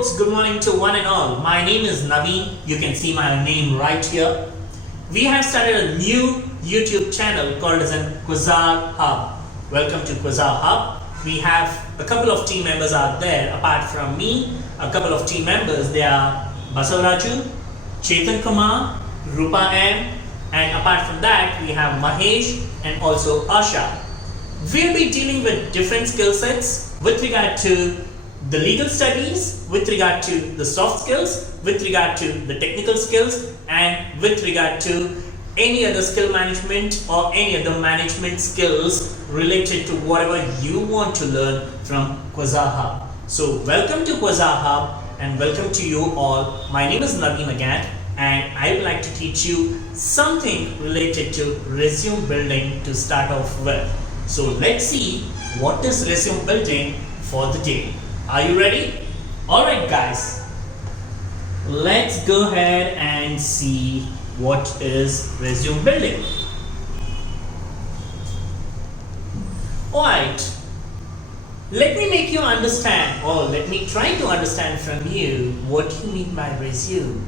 folks, good morning to one and all. My name is Naveen. You can see my name right here. We have started a new YouTube channel called as an Quasar Hub. Welcome to Quasar Hub. We have a couple of team members out there. Apart from me, a couple of team members. They are Basavaraju, Chetan Kumar, Rupa M, and apart from that, we have Mahesh and also Asha. We'll be dealing with different skill sets with regard to the legal studies, with regard to the soft skills, with regard to the technical skills, and with regard to any other skill management or any other management skills related to whatever you want to learn from Quasar Hub. So welcome to Quasar Hub and welcome to you all. My name is Naveen again and I would like to teach you something related to resume building to start off with. So let's see what is resume building for the day. Are you ready? Alright guys, let's go ahead and see what is resume building. Alright, let me make you understand, or let me try to understand from you what you mean by resume.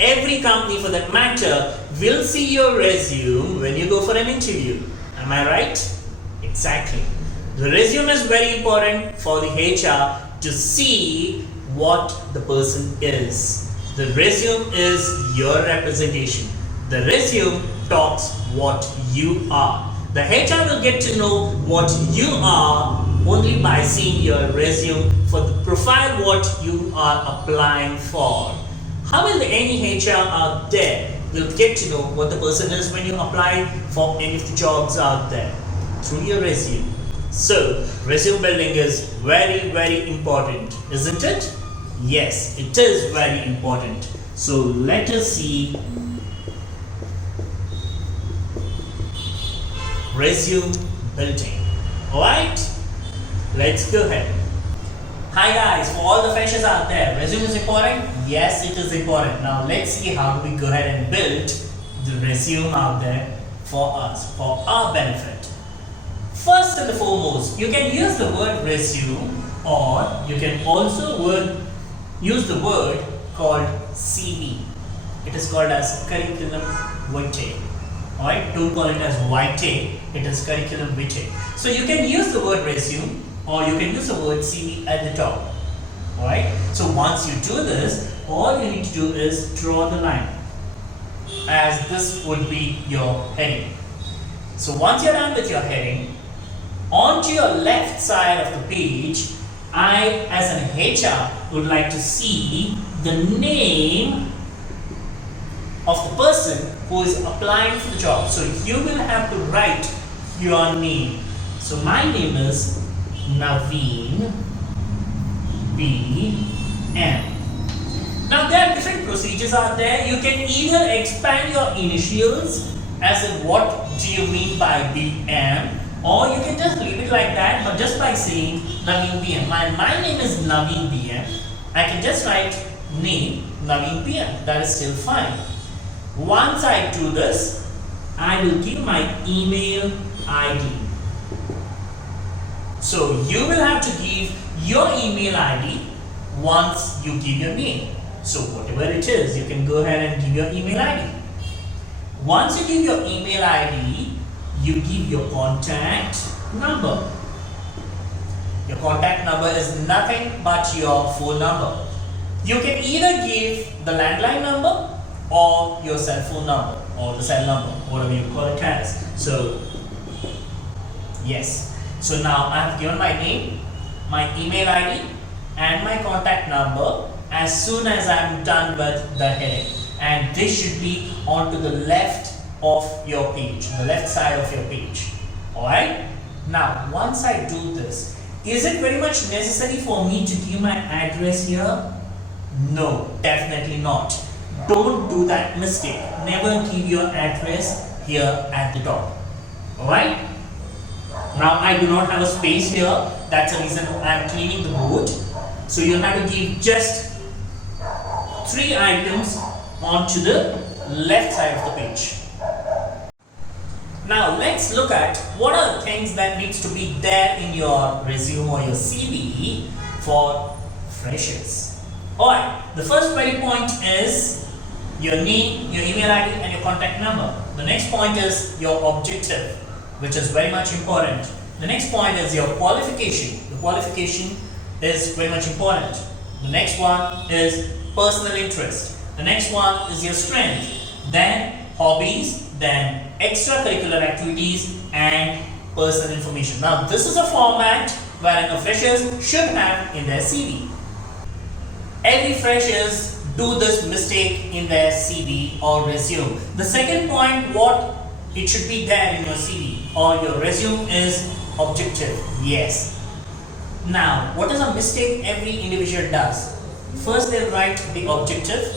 Every company for that matter will see your resume when you go for an interview. Am I right? Exactly. The resume is very important for the HR to see what the person is. The resume is your representation. The resume talks what you are. The HR will get to know what you are only by seeing your resume for the profile what you are applying for. How will any HR out there will get to know what the person is when you apply for any of the jobs out there? Through your resume. So, resume building is very important, isn't it? Yes, it is very important. So, let us see resume building. Alright, let's go ahead. Hi guys, for all the freshers out there, resume is important? Yes, it is important. Now, let's see how do we go ahead and build the resume out there for us, for our benefit. First and foremost, you can use the word resume or you can also use the word called CV. It is called as curriculum vitae. Alright, don't call it as vitae, it is curriculum vitae. So you can use the word resume or you can use the word CV at the top. Alright, so once you do this, all you need to do is draw the line as this would be your heading. So once you're done with your heading, onto your left side of the page, I as an HR would like to see the name of the person who is applying for the job. So you will have to write your name. So my name is Naveen BM. Now there are different procedures out there. You can either expand your initials as in what do you mean by BM, or you can just leave it like that, but just by saying Naveen BM. My name is Naveen BM. I can just write name Naveen BM. That is still fine. Once I do this, I will give my email ID. So you will have to give your email ID once you give your name. So whatever it is, you can go ahead and give your email ID. Once you give your email ID, you give your contact number. Your contact number is nothing but your phone number. You can either give the landline number or your cell phone number or the cell number, whatever you call it as. So, yes. So now I have given my name, my email ID and my contact number as soon as I am done with the heading. And this should be onto the left of your page, the left side of your page. Alright? Now, once I do this, is it very much necessary for me to give my address here? No, definitely not. Don't do that mistake. Never give your address here at the top. Alright? Now, I do not have a space here. That's the reason I am cleaning the board. So, you'll have to give just 3 items onto the left side of the page. Now let's look at what are the things that needs to be there in your resume or your CV for freshers. Alright, the first query point is your name, your email ID and your contact number. The next point is your objective, which is very much important. The next point is your qualification. The qualification is very much important. The next one is personal interest. The next one is your strength. Then hobbies, then extracurricular activities and personal information. Now this is a format wherein freshers should have in their CV. Every freshers do this mistake in their CV or resume. The second point, what it should be there in your CV or your resume is objective. Yes. Now, what is a mistake every individual does? First they'll write the objective,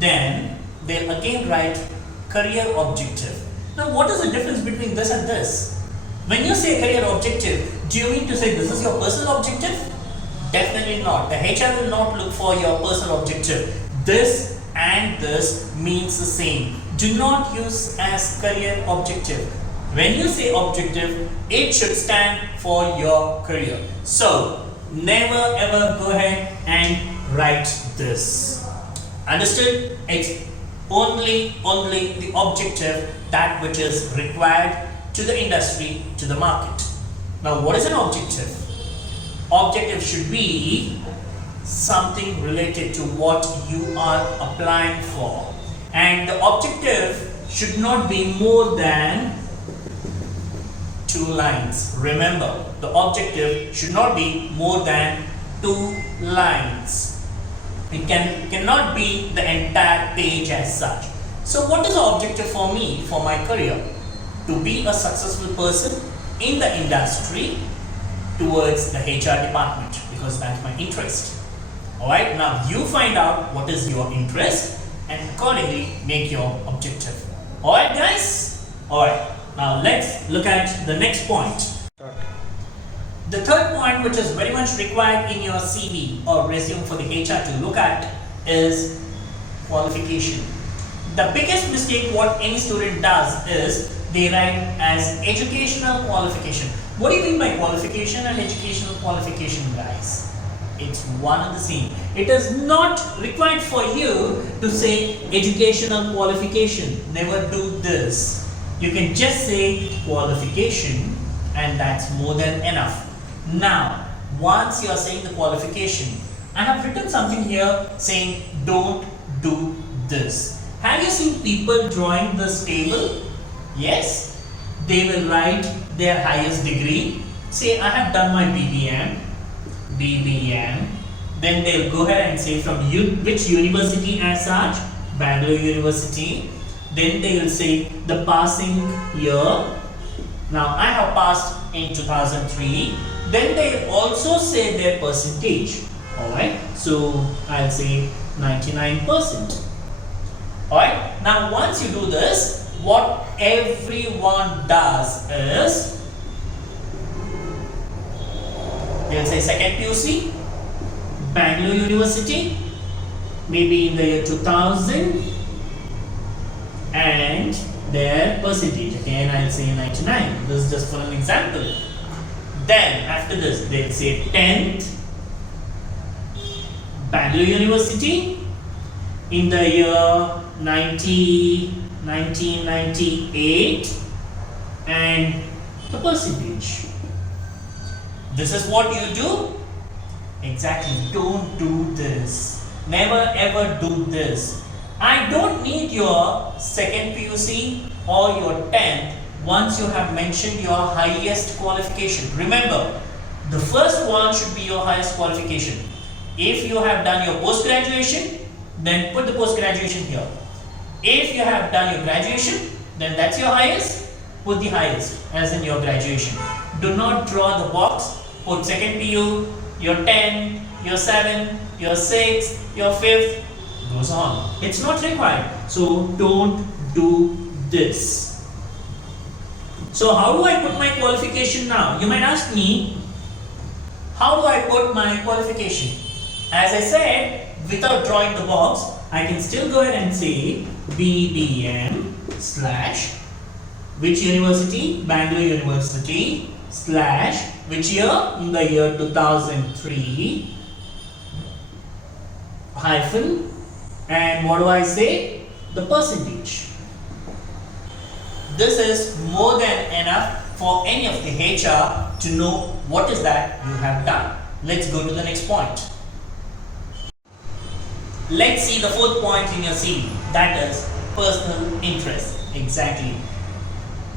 then they'll again write career objective. Now, what is the difference between this and this? When you say career objective, do you mean to say this is your personal objective? Definitely not. The HR will not look for your personal objective. This and this means the same. Do not use as career objective. When you say objective, it should stand for your career. So, never ever go ahead and write this. Understood? It's only the objective, that which is required to the industry, to the market. Now, what is an objective? Objective should be something related to what you are applying for, and the objective should not be more than 2 lines. Remember, the objective should not be more than 2 lines. It cannot be the entire page as such. So what is the objective for me, for my career? To be a successful person in the industry towards the HR department, because that's my interest. Alright, now you find out what is your interest and accordingly make your objective. Alright guys? Alright, now let's look at the next point. The third point, which is very much required in your CV or resume for the HR to look at, is qualification. The biggest mistake what any student does is they write as educational qualification. What do you mean by qualification and educational qualification, guys? It's one and the same. It is not required for you to say educational qualification. Never do this. You can just say qualification and that's more than enough. Now, once you are saying the qualification, I have written something here saying don't do this. Have you seen people drawing this table? Yes. They will write their highest degree. Say I have done my BBM, then they'll go ahead and say from which university as such, Bangalore University. Then they will say the passing year. Now I have passed in 2003. Then they also say their percentage. Alright, so I'll say 99%. Alright, now once you do this, what everyone does is they'll say second PUC, Bangalore University, maybe in the year 2000, and their percentage. Again, I'll say 99. This is just for an example. Then after this, they'll say 10th, Bangalore University, in the year 1998, and the percentage. This is what you do? Exactly. Don't do this. Never ever do this. I don't need your second PUC or your 10th once you have mentioned your highest qualification. Remember, the first one should be your highest qualification. If you have done your post-graduation, then put the post-graduation here. If you have done your graduation, then that's your highest, put the highest as in your graduation. Do not draw the box, put second PU, your 10, your 7, your 6, your 5th, goes on. It's not required. So don't do this. So how do I put my qualification now? You might ask me, how do I put my qualification? As I said, without drawing the box, I can still go ahead and say BBM slash which university? Bangalore University slash which year? In the year 2003, hyphen, and what do I say? The percentage. This is more than enough for any of the HR to know what is that you have done. Let's go to the next point. Let's see the fourth point in your CV, that is personal interest. Exactly.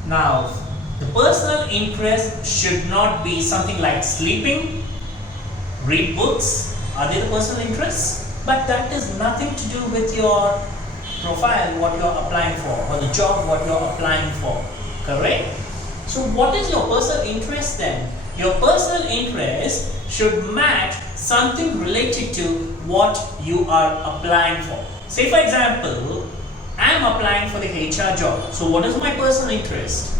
Now, the personal interest should not be something like sleeping, read books. Are they the personal interests? But that is nothing to do with your profile, what you are applying for, or the job, what you are applying for. Correct? So, what is your personal interest then? Your personal interest should match something related to what you are applying for. Say, for example, I am applying for the HR job. So, what is my personal interest?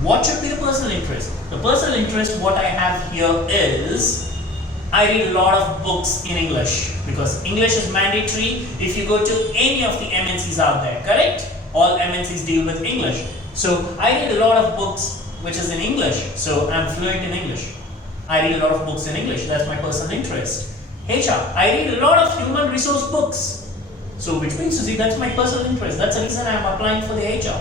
What should be the personal interest? The personal interest, what I have here is, I read a lot of books in English because English is mandatory if you go to any of the MNCs out there, correct? All MNCs deal with English. So I read a lot of books which is in English, so I'm fluent in English. I read a lot of books in English, that's my personal interest. HR, I read a lot of human resource books. So which means to see that's my personal interest. That's the reason I'm applying for the HR.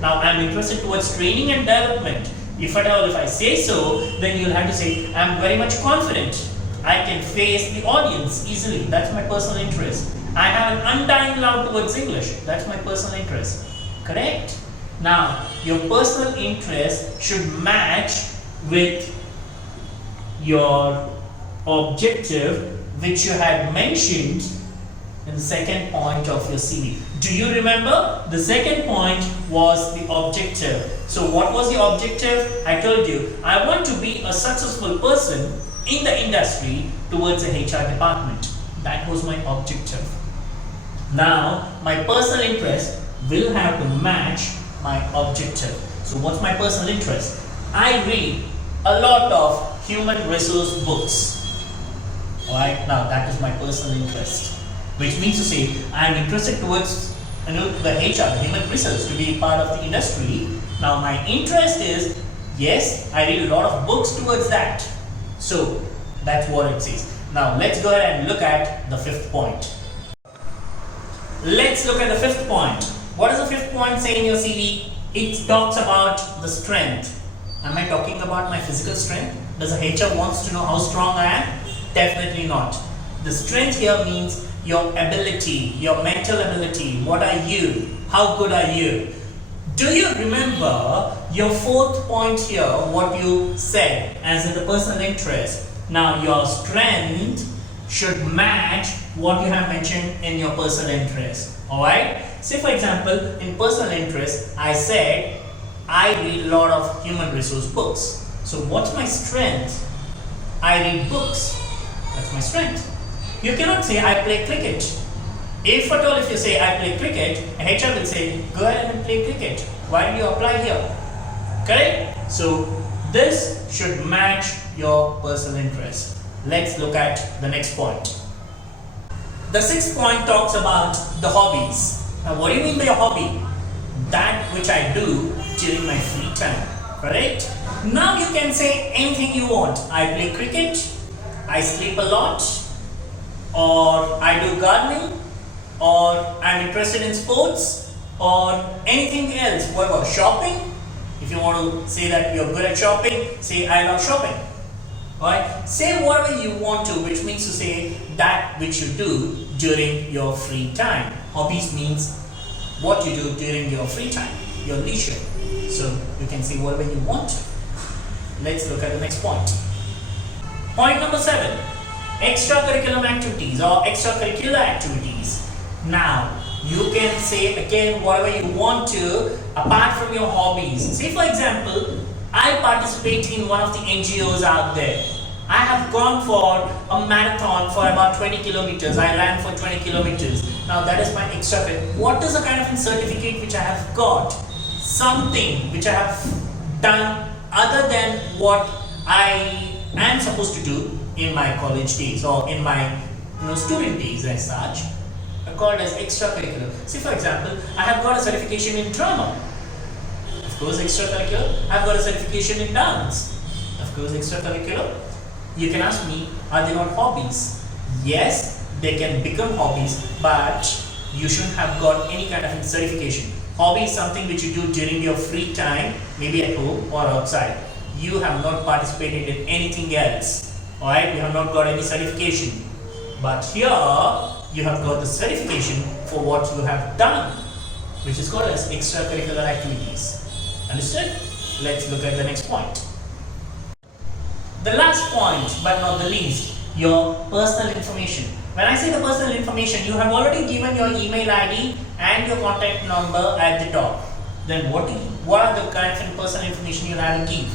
Now I'm interested towards training and development. If at all, if I say so, then you'll have to say I'm very much confident. I can face the audience easily. That's my personal interest. I have an undying love towards English. That's my personal interest. Correct? Now, your personal interest should match with your objective which you had mentioned in the second point of your CV. Do you remember? The second point was the objective. So what was the objective? I told you, I want to be a successful person in the industry towards the HR department. That was my objective. Now, my personal interest will have to match my objective. So what's my personal interest? I read a lot of human resource books. Alright, now that is my personal interest. Which means to say, I am interested towards the HR, the human resource, to be part of the industry. Now my interest is, yes, I read a lot of books towards that. So that's what it says. Now let's go ahead and look at the fifth point. Let's look at the fifth point. What does the fifth point say in your CV? It talks about the strength. Am I talking about my physical strength? Does a HR wants to know how strong I am? Definitely not. The strength here means your ability, your mental ability. What are you? How good are you? Do you remember your fourth point here, what you said as in the personal interest? Now your strength should match what you have mentioned in your personal interest. Alright? Say for example, in personal interest, I said I read a lot of human resource books. So what's my strength? I read books. That's my strength. You cannot say I play cricket. If at all if you say I play cricket, HR will say go ahead and play cricket. Why do you apply here? Correct? So this should match your personal interest. Let's look at the next point. The sixth point talks about the hobbies. Now what do you mean by a hobby? That which I do during my free time. Correct? Now you can say anything you want. I play cricket, I sleep a lot, or I do gardening, or I'm interested in sports, or anything else. What about shopping? If you want to say that you're good at shopping, say I love shopping. Alright? Say whatever you want to, which means to say that which you do during your free time. Hobbies means what you do during your free time, your leisure. So you can say whatever you want to. Let's look at the next point. Point number 7. Extracurricular activities or extracurricular activities. Now, you can say again whatever you want to apart from your hobbies. Say for example, I participate in one of the NGOs out there. I have gone for a marathon for about 20 kilometers. I ran for 20 kilometers. Now that is my extracurricular. What is the kind of certificate which I have got? Something which I have done other than what I am supposed to do in my college days or in my student days as such, are called as extracurricular. See for example, I have got a certification in drama. Of course extracurricular. I have got a certification in dance. Of course extracurricular. You can ask me, are they not hobbies? Yes, they can become hobbies, but you shouldn't have got any kind of certification. Hobby is something which you do during your free time, maybe at home or outside. You have not participated in anything else, alright? You have not got any certification. But here, you have got the certification for what you have done, which is called as extracurricular activities. Understood? Let's look at the next point. The last point, but not the least, your personal information. When I say the personal information, you have already given your email ID and your contact number at the top. Then what are the kind of personal information you have to give?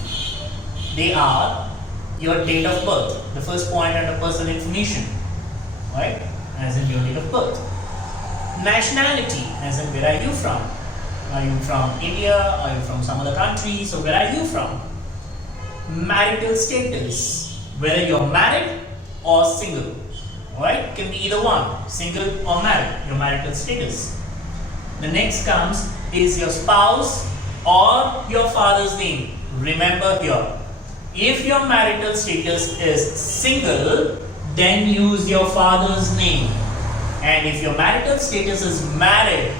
They are your date of birth, the first point under personal information, right? As in your date of birth. Nationality, as in where are you from? Are you from India? Are you from some other country? So where are you from? Marital status, whether you're married or single. Alright, can be either one, single or married, your marital status. The next comes is your spouse or your father's name. Remember here, if your marital status is single, then use your father's name. And if your marital status is married,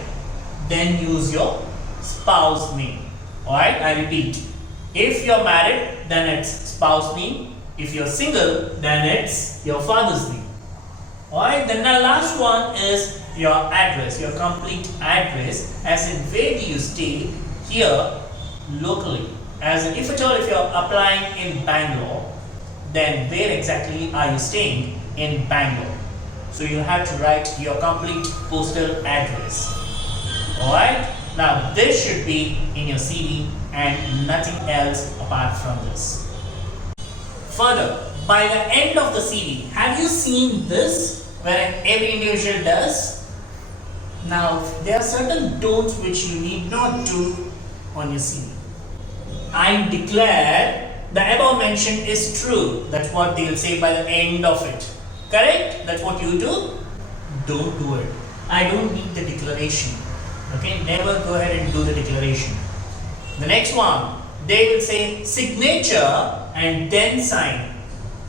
then use your spouse name. Alright, I repeat. If you're married, then it's spouse name. If you're single, then it's your father's name. Alright, then the last one is your address, your complete address, as in where do you stay here locally. As in if at all if you're applying in Bangalore, then where exactly are you staying in Bangalore? So you have to write your complete postal address. Alright, now this should be in your CV and nothing else apart from this. Further, by the end of the CV, have you seen this where every individual does? Now, there are certain don'ts which you need not do on your CV. I declare the above mentioned is true. That's what they will say by the end of it. Correct? That's what you do? Don't do it. I don't need the declaration. Okay? Never go ahead and do the declaration. The next one, they will say signature and then sign.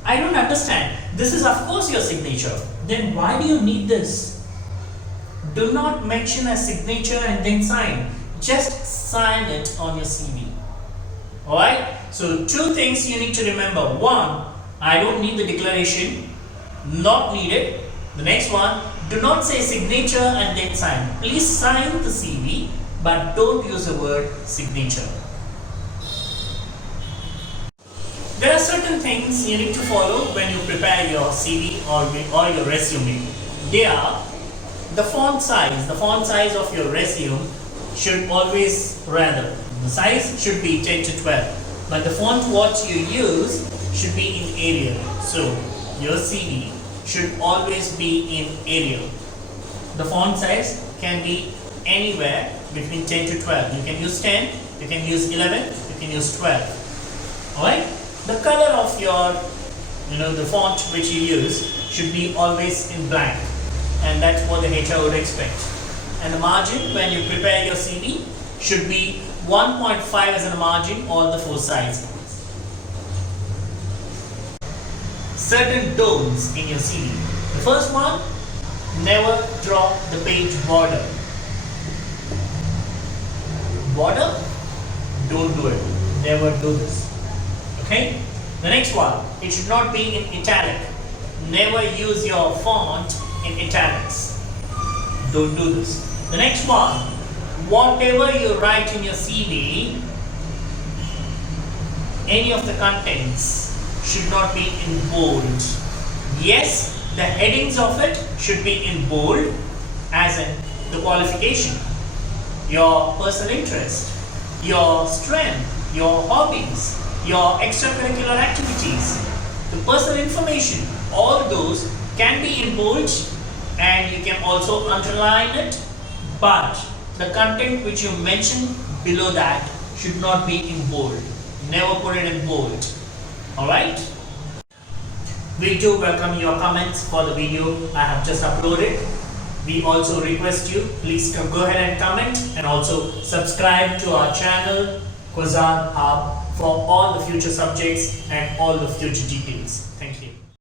I don't understand. This is of course your signature. Then why do you need this? Do not mention a signature and then sign. Just sign it on your CV. Alright? So two things you need to remember. One, I don't need the declaration. Not needed. The next one, do not say signature and then sign. Please sign the CV, but don't use the word signature. There are certain things you need to follow when you prepare your CV or your resume. They are the font size. The font size of your resume should always, rather, the size should be 10 to 12. But the font what you use should be in Arial. So your CV should always be in Arial. The font size can be anywhere between 10 to 12. You can use 10, you can use 11, you can use 12. Alright? The color of your, the font which you use should be always in blank. And that's what the HR would expect. And the margin when you prepare your CV should be 1.5 as a margin, all the four sides. Certain don'ts in your CV. The first one, never draw the page border. Border? Don't do it. Never do this. Okay? The next one, it should not be in italic. Never use your font in italics. Don't do this. The next one, whatever you write in your CV, any of the contents should not be in bold. Yes, the headings of it should be in bold, as in the qualification, your personal interest, your strength, your hobbies, your extracurricular activities, the personal information, all those can be in bold and you can also underline it, but the content which you mention below that should not be in bold. Never put it in bold. Alright? We do welcome your comments for the video I have just uploaded. We also request you, please go ahead and comment and also subscribe to our channel Quasar Hub for all the future subjects and all the future details.